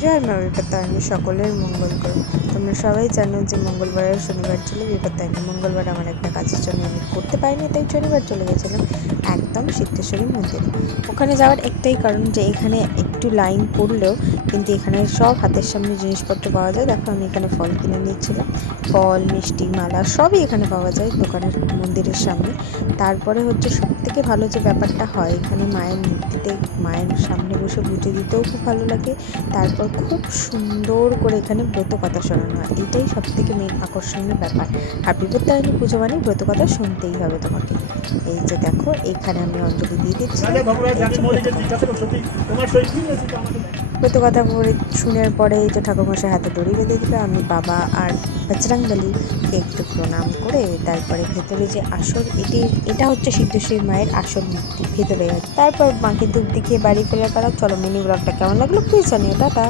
জয় মা বিপত্তারিণী, সকলের মঙ্গল করো। তোমরা সবাই জানো যে মঙ্গলবার আর শনিবার ছিল বিপত্তারিণী। মঙ্গলবার আমার একটা কাজের জন্য আমি করতে পারিনি, তাই শনিবার চলে গেছিলাম একদম সিদ্ধেশ্বরী মন্দিরে। ওখানে যাওয়ার একটাই কারণ যে এখানে একটু লাইন পড়লেও কিন্তু এখানে সব হাতের সামনে জিনিসপত্র পাওয়া যায়। দেখো আমি এখানে ফল কিনে নিয়েছিলাম, ফল, মিষ্টি, মালা সবই এখানে পাওয়া যায় দোকানের মন্দিরের সামনে। তারপরে হচ্ছে সবথেকে ভালো যে ব্যাপারটা হয়, এখানে মায়ের মূর্তিতে মায়ের সামনে বসে পুজো দিতেও খুব ভালো লাগে। তারপর খুব সুন্দর করে এখানে ব্রত কথা শোনানো হয়, এটাই সব থেকে মেন আকর্ষণীয় ব্যাপার। আর বিপত্তারিণী পুজো মানে ব্রত কথা শুনতেই হবে তোমাকে। এই যে দেখো এখানে আমি অঞ্জলি দিয়ে দিচ্ছি। ব্রত কথা পড়ে শুনের পরে এই যে ঠাকুরমশাই হাতে দড়ি বেঁধে দিল, আমি বাবা আর বজরংবলীকে একটু প্রণাম করে তারপরে ভেতরে যে আসল এটা হচ্ছে সিদ্ধেশ্বরী মায়ের আসল মূর্তি, ভেতরে আছে। তারপর মাকে ধূপ দেখিয়ে বাড়ি ফেরার পালা। চলো, মিনি ব্লগটা কেমন লাগলো প্লিজ জানিও, টাটা।